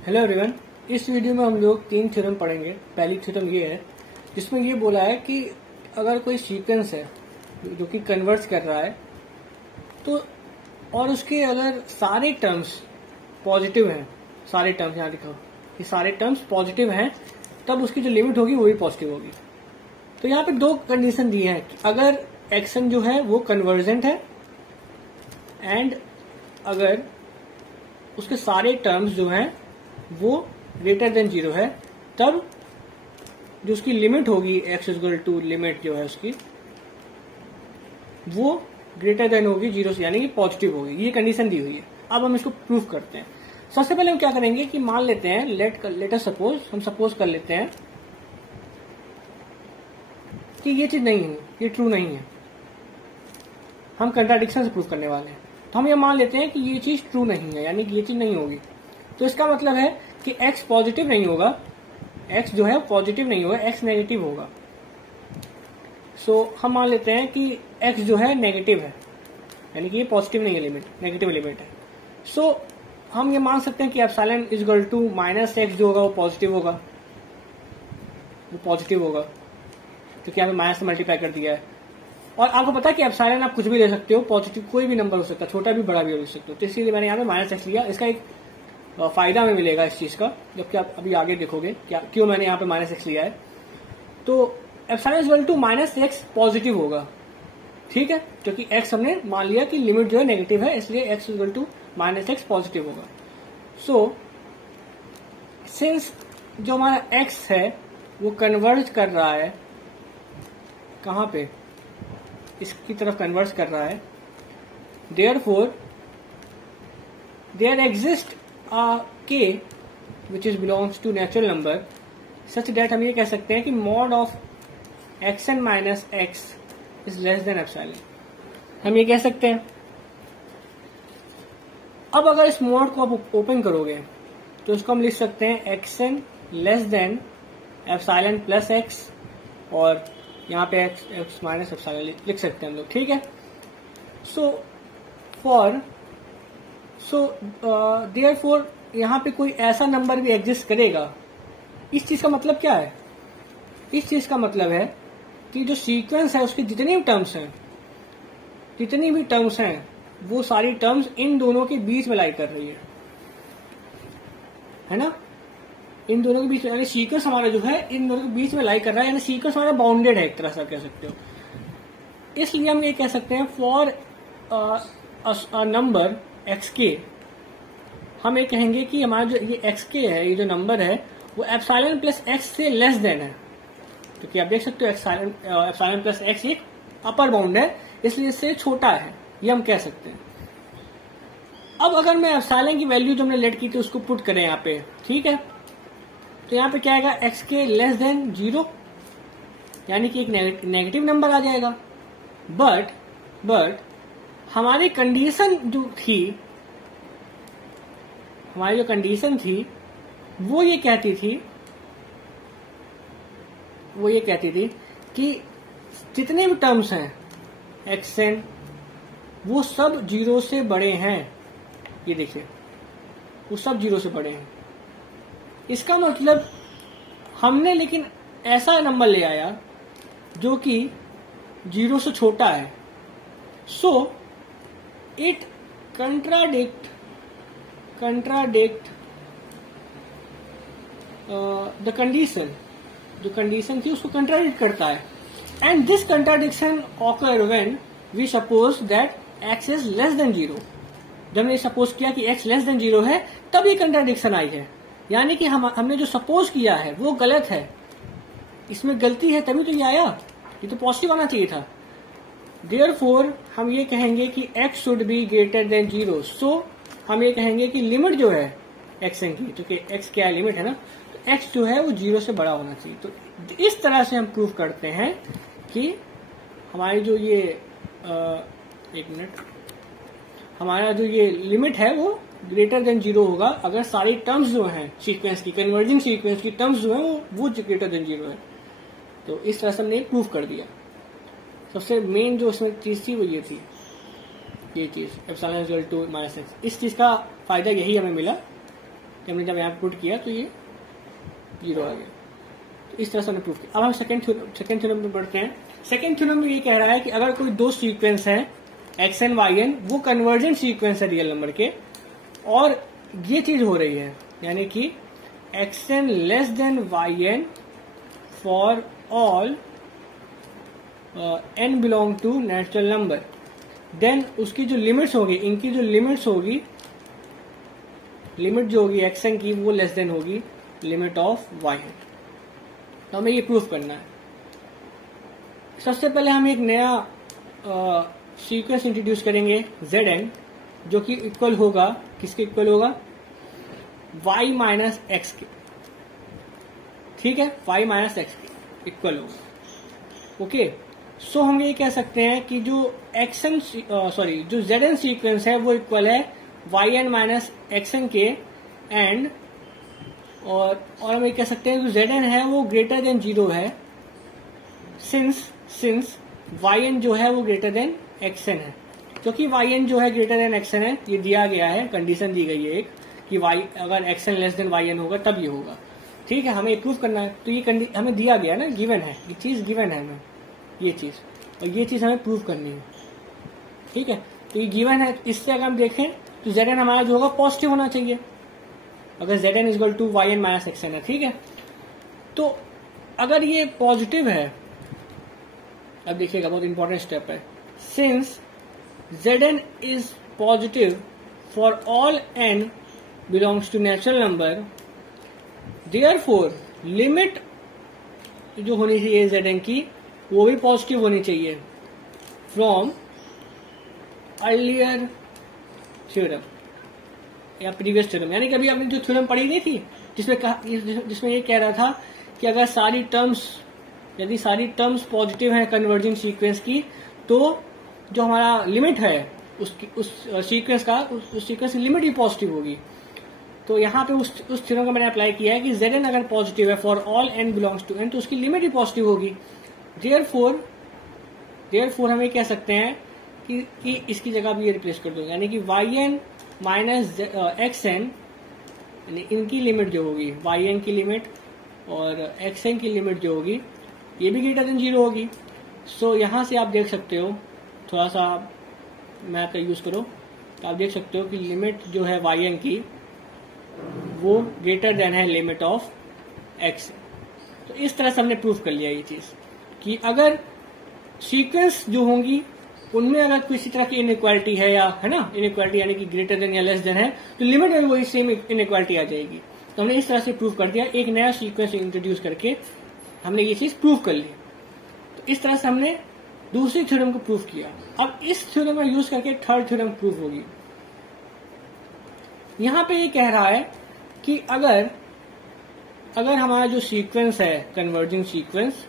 Hello everyone. इस video में हम लोग 3 थ्योरम पढ़ेंगे। पहली थ्योरम ये है जिसमें ये बोला है कि अगर कोई सीक्वेंस है जो कि कन्वर्ज कर रहा है तो और उसके अगर सारे टर्म्स पॉजिटिव हैं, सारे टर्म्स यहाँ लिखा ये सारे टर्म्स पॉजिटिव हैं, तब उसकी जो लिमिट होगी वो भी पॉजिटिव होगी। तो यहाँ पे 2 कंडीशन दी है कि अगर एक्शन जो है वो कन्वर्जेंट है एंड अगर उसके सारे टर्म्स जो हैं वो ग्रेटर देन 0 है, तब जो उसकी लिमिट होगी एक्स इक्वल टू लिमिट जो है उसकी वो ग्रेटर देन होगी 0 से, यानी कि पॉजिटिव होगी। ये कंडीशन दी हुई है। अब हम इसको प्रूफ करते हैं। सबसे पहले हम क्या करेंगे कि मान लेते हैं लेट अस सपोज, हम सपोज कर लेते हैं कि ये चीज नहीं है, ये ट्रू नहीं है। हम कंट्राडिक्शन से प्रूफ करने वाले हैं, तो हम ये मान लेते हैं कि ये चीज ट्रू नहीं है, यानी कि ये चीज नहीं होगी। तो इसका मतलब है कि x पॉजिटिव नहीं होगा, x जो है पॉजिटिव नहीं होगा, x नेगेटिव होगा। सो हम मान लेते हैं कि x जो है नेगेटिव है, यानी कि ये पॉजिटिव नहीं है, लिमिट नेगेटिव लिमिट है। सो हम ये मान सकते हैं कि epsilon is equal to minus x जो होगा वो पॉजिटिव होगा, वो पॉजिटिव होगा क्योंकि हमें माइनस से मल्टीप्लाई कर दिया है। और आपको पता है कि एप्सिलॉन आप कुछ भी ले सकते हो, पॉजिटिव कोई भी नंबर हो सकता है, छोटा भी बड़ा भी हो सकते हो। तो इसीलिए मैंने यहाँ पे माइनस एक्स लिया। इसका एक फायदा हमें मिलेगा इस चीज का, जबकि आप अभी आगे देखोगे क्यों मैंने यहाँ पे माइनस एक्स लिया है। तो epsilon is equal to minus x positive होगा, ठीक है, क्योंकि एक्स हमने मान लिया कि लिमिट जो है नेगेटिव है, इसलिए X is equal to minus x positive होगा। सो सिंस जो हमारा एक्स है वो कन्वर्ज कर रहा है, कहाँ पे, इसकी तरफ कन्वर्ज कर रहा है, therefore there exist a k which is belongs to natural number such that हम ये कह सकते हैं कि mod of xn minus x is less than epsilon, हम ये कह सकते हैं। अब अगर इस mod को आप ओपन करोगे तो इसको हम लिख सकते हैं xn less than epsilon plus x, और यहाँ पे x माइनस एप्सिलॉन लिख सकते हैं हम लोग, ठीक है। सो देयरफॉर यहाँ पे कोई ऐसा नंबर भी एग्जिस्ट करेगा। इस चीज का मतलब क्या है? इस चीज का मतलब है कि जो सीक्वेंस है उसकी जितनी भी टर्म्स हैं वो सारी टर्म्स इन दोनों के बीच में लाई कर रही है ना, इन दोनों के बीच में, यानी सीक्वेंस हमारा जो है इन दोनों के बीच में लाई कर रहा है, यानी सीक्वेंस हमारा बाउंडेड है, एक तरह से कह सकते हो। इसलिए हम ये कह सकते हैं फॉर नंबर एक्स के, हम ये कहेंगे कि हमारा जो ये एक्स के है, ये जो नंबर है वो एप्सिलॉन प्लस एक्स से लेस देन है, क्योंकि आप देख सकते हो एप्सिलॉन प्लस एक्स एक अपर बाउंड है, इसलिए इससे छोटा है, ये हम कह सकते हैं। अब अगर मैं एप्सिलॉन की वैल्यू जो हमने लेट की थी उसको पुट करें यहाँ पे, ठीक है, तो यहाँ पे क्या आएगा, एक्स के लेस देन 0, यानी कि एक नेगेटिव नंबर आ जाएगा। बट हमारी कंडीशन जो थी, हमारी जो कंडीशन थी वो ये कहती थी कि जितने भी टर्म्स हैं एक्सएन वो सब 0 से बड़े हैं। ये देखिए वो सब 0 से बड़े हैं। इसका मतलब हमने लेकिन ऐसा नंबर ले आया जो कि 0 से छोटा है। So it contradict the condition, जो कंडीशन थी उसको कंट्राडिक्ट करता है। And this contradiction occur when we suppose that x is less than 0। जब हमने सपोज किया कि x लेस देन 0 है तब ये कंट्राडिक्शन आई है, यानी कि हमने जो सपोज किया है वो गलत है, इसमें गलती है, तभी तो ये आया, ये तो पॉजिटिव आना चाहिए था। देयरफॉर हम ये कहेंगे कि x should be greater than 0। सो हम ये कहेंगे कि लिमिट जो है एक्सएन की, क्योंकि x क्या लिमिट है ना, तो x जो है वो 0 से बड़ा होना चाहिए। तो इस तरह से हम प्रूव करते हैं कि हमारी जो ये हमारा जो ये लिमिट है वो ग्रेटर देन 0 होगा अगर सारी टर्म्स जो हैं सीक्वेंस की, कन्वर्जिंग सीक्वेंस की टर्म्स जो है वो ग्रेटर देन 0 है। तो इस तरह से हमने प्रूव कर दिया। सबसे मेन जो उसमें चीज थी वो ये थी, ये चीज epsilon equal to minus x. इस चीज का फायदा यही हमें मिला हमने जब यहाँ पुट किया तो ये 0 आ गया। तो इस तरह से हमने प्रूफ किया। अब हम सेकंड थ्योरम में पढ़ते हैं। सेकंड थ्योरम में ये कह रहा है कि अगर कोई दो सीक्वेंस है एक्स एन वाई एन, वो कन्वर्जेंट सीक्वेंस है रियल नंबर के, और ये चीज हो रही है यानी कि x n less than y n for all n belong to natural number, then उसकी जो लिमिट्स होगी, इनकी जो लिमिट्स होगी, लिमिट जो होगी एक्स एन की वो लेस देन होगी लिमिट ऑफ वाई एन। तो हमें ये प्रूफ करना है। सबसे पहले हम एक नया सीक्वेंस इंट्रोड्यूस करेंगे जेड एन, जो कि इक्वल होगा, किसके इक्वल होगा, y माइनस एक्स के। ठीक है, y माइनस एक्स के इक्वल होगा। ओके, सो हम ये कह सकते हैं कि जो जो जेड एन सीक्वेंस है वो इक्वल है y n minus x n के, एंड और हम ये कह सकते हैं जो जेड एन है वो ग्रेटर देन 0 है, सिंस वाई एन जो है वो ग्रेटर देन एक्स एन है। क्योंकि वाई एन जो है ग्रेटर देन एक्स एन है, ये दिया गया है, कंडीशन दी गई है एक कि वाई अगर x n less than y n होगा तब ये होगा। ठीक है, हमें प्रूफ करना है, तो ये हमें दिया गया ना, गिवन है, ये चीज गिवन है हमें, ये चीज, और ये चीज हमें प्रूफ करनी है। ठीक है, तो ये गिवन है, इससे अगर हम देखें तो जेड एन हमारा जो होगा पॉजिटिव होना चाहिए, अगर z n equal to y n minus x n है। ठीक है, तो अगर ये पॉजिटिव है, अब देखिएगा बहुत इंपॉर्टेंट स्टेप है, since z n is positive for all n belongs to natural number, therefore limit जो होनी चाहिए जेड एन की वो भी पॉजिटिव होनी चाहिए फ्रॉम अर्लियर थ्योरम या प्रीवियस थ्योरम। यानी कि अभी आपने जो थ्योरम पढ़ी नहीं थी जिसमें ये कह रहा था कि अगर यदि सारी टर्म्स पॉजिटिव हैं कन्वर्जिंग सीक्वेंस की, तो जो हमारा लिमिट है उस सीक्वेंस की लिमिट ही पॉजिटिव होगी। तो यहाँ पे उस थ्योरम का मैंने अप्लाई किया है कि जेड एन अगर पॉजिटिव है for all n belongs to n, तो उसकी लिमिट ही पॉजिटिव होगी। देयरफॉर हम ये कह सकते हैं कि इसकी जगह भी ये रिप्लेस कर दो, यानी कि y n minus x n, यानी इनकी लिमिट जो होगी, वाई एन की लिमिट और एक्स एन की लिमिट जो होगी, ये भी ग्रेटर देन 0 होगी। सो यहाँ से आप देख सकते हो, थोड़ा सा मैथ का यूज करो तो आप देख सकते हो कि लिमिट जो है वाई एन की वो ग्रेटर देन है लिमिट ऑफ एक्स। तो इस तरह से हमने प्रूफ कर लिया ये चीज कि अगर सीक्वेंस जो होंगी उनमें अगर किसी तरह की इनइक्वालिटी है, या है ना, इनइक्वालिटी यानी कि ग्रेटर देन या लेस देन है, तो लिमिट में भी वही सेम इनइक्वालिटी आ जाएगी। तो हमने इस तरह से प्रूफ कर दिया, एक नया सीक्वेंस इंट्रोड्यूस करके हमने ये चीज प्रूफ कर ली। तो इस तरह से हमने दूसरी थ्योरम को प्रूफ किया। अब इस थ्योरम का यूज करके थर्ड थ्योरम प्रूफ होगी। यहां पे ये कह रहा है कि अगर हमारा जो सीक्वेंस है कन्वर्जिंग सीक्वेंस,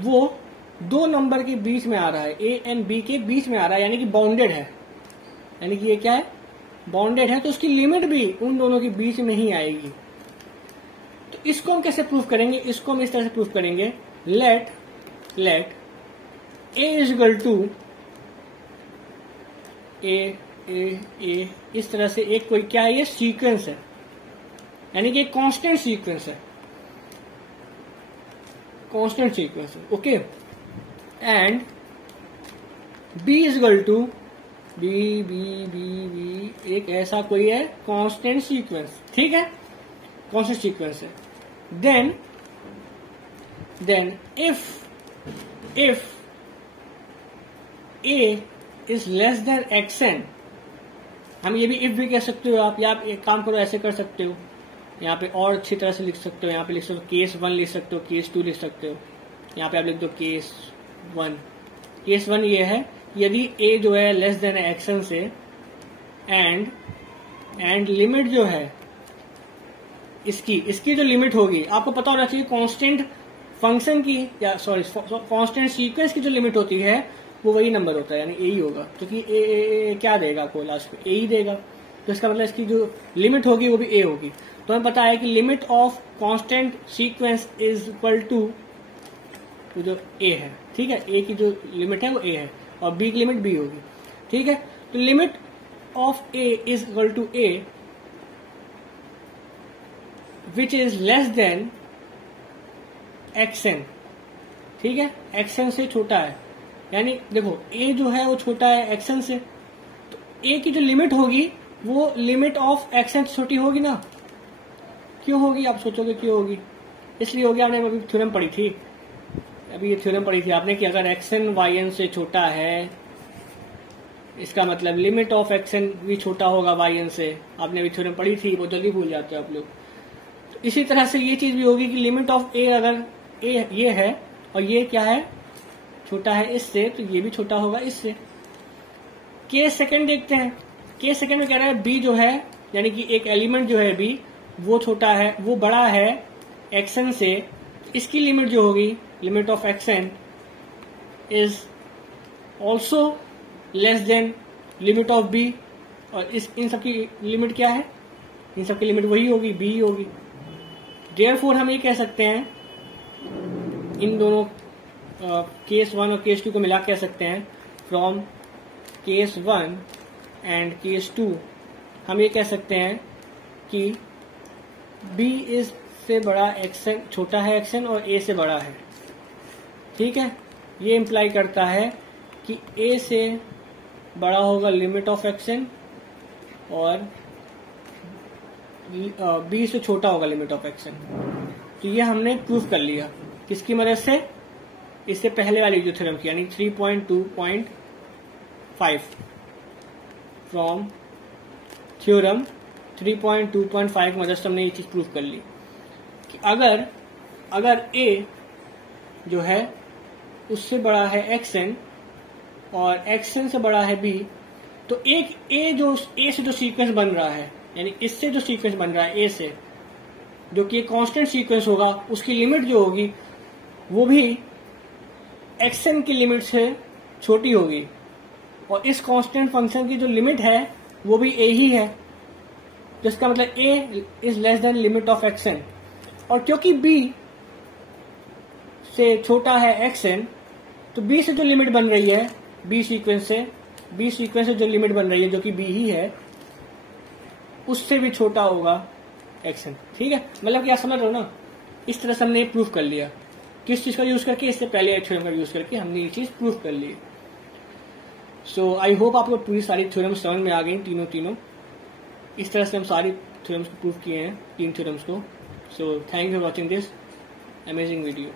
वो दो नंबर के बीच में आ रहा है, ए एंड बी के बीच में आ रहा है, यानी कि बाउंडेड है, यानी कि ये क्या है, बाउंडेड है, तो उसकी लिमिट भी उन दोनों के बीच में ही आएगी। तो इसको हम कैसे प्रूफ करेंगे, इसको हम इस तरह से प्रूफ करेंगे, let A is equal to A, इस तरह से एक कोई क्या है, ये सीक्वेंस है, यानी कि एक कांस्टेंट सीक्वेंस है, कांस्टेंट सीक्वेंस है। Okay, and b is equal to b एक ऐसा कोई है कांस्टेंट सीक्वेंस। ठीक है, कांस्टेंट सीक्वेंस है। Then if a is less than x n, हम ये भी इफ भी कह सकते हो आप, या आप एक काम करो ऐसे कर सकते हो, यहाँ पे और अच्छी तरह से लिख सकते हो, यहाँ पे लिख सकते हो केस 1 लिख सकते हो, केस 2 लिख सकते हो, यहाँ पे आप लिख दो केस 1। केस 1 ये है यदि ए जो है लेस देन एक्स एन से, एंड लिमिट जो है इसकी जो लिमिट होगी, आपको पता होना चाहिए कांस्टेंट फंक्शन की, या सॉरी कांस्टेंट सीक्वेंस की जो लिमिट होती है वो वही नंबर होता है, यानी ए ही होगा, क्योंकि ए क्या देगा आपको लास्ट में, ए ही देगा। तो इसका मतलब इसकी जो लिमिट होगी वो भी ए होगी। तो हमें पता है कि limit of constant sequence is equal to जो ए है। ठीक है, ए की जो लिमिट है वो ए है और बी की लिमिट बी होगी। ठीक है, तो limit of a is equal to a, which is less than xn, ठीक है, xn से छोटा है, यानी देखो a जो है वो छोटा है xn से, तो a की जो लिमिट होगी वो लिमिट ऑफ xn से छोटी होगी ना। क्यों होगी, आप सोचोगे क्यों होगी? इसलिए होगी, आपने अभी थ्योरम पढ़ी थी, अभी ये थ्योरम पढ़ी थी आपने कि अगर xn yn से छोटा है, इसका मतलब लिमिट ऑफ xn भी छोटा होगा yn से। आपने अभी थ्योरम पढ़ी थी, बहुत जल्दी भूल जाते हो आप लोग। तो इसी तरह से ये चीज भी होगी कि लिमिट ऑफ a, अगर a ये है और ये क्या है, छोटा है इससे, तो ये भी छोटा होगा इससे। केस सेकंड देखते हैं। केस सेकंड में कह रहा है b जो है, यानी कि एक एलिमेंट जो है b, वो छोटा है, वो बड़ा है xn से, इसकी लिमिट जो होगी, limit of xn is also less than limit of b, और इन सबकी लिमिट क्या है, इन सबकी लिमिट वही होगी, b ही होगी। देयरफॉर हम ये कह सकते हैं, इन दोनों केस 1 और केस 2 को मिला कह सकते हैं, फ्रॉम केस 1 एंड केस 2 हम ये कह सकते हैं कि b इज से बड़ा xn, छोटा है xn और a से बड़ा है, ठीक है। ये इंप्लाई करता है कि a से बड़ा होगा लिमिट ऑफ xn और b से छोटा होगा लिमिट ऑफ xn। तो ये हमने प्रूफ कर लिया, किसकी मदद से, इससे पहले वाली जो थ्योरम की, यानी 3.2.5 फ्रॉम थ्योरम 3.2.5 की मदद से हमने ये चीज प्रूफ कर ली कि अगर a जो है उससे बड़ा है xn और xn से बड़ा है b, तो एक a से जो सीक्वेंस बन रहा है, यानी इससे जो सीक्वेंस बन रहा है a से, जो कि एक कांस्टेंट सीक्वेंस होगा, उसकी लिमिट जो होगी वो भी xn की लिमिट से छोटी होगी, और इस कांस्टेंट फंक्शन की जो लिमिट है वो भी a ही है, जिसका मतलब a is less then limit of xn। और क्योंकि b से छोटा है xn, तो b से जो लिमिट बन रही है, b सीक्वेंस से जो लिमिट बन रही है, जो कि b ही है, उससे भी छोटा होगा xn, ठीक है। मतलब कि आप समझ रहे हो ना, इस तरह से हमने प्रूफ कर लिया। किस चीज का यूज करके, इससे पहले थ्योरम का यूज करके हमने ये चीज प्रूफ कर ली। सो आई होप आपको पूरी सारी थ्योरम समझ में आ गई, तीनों। इस तरह से हम सारी थ्योरम्स को प्रूफ किए हैं, 3 थ्योरम्स को। So thank you for watching this amazing video.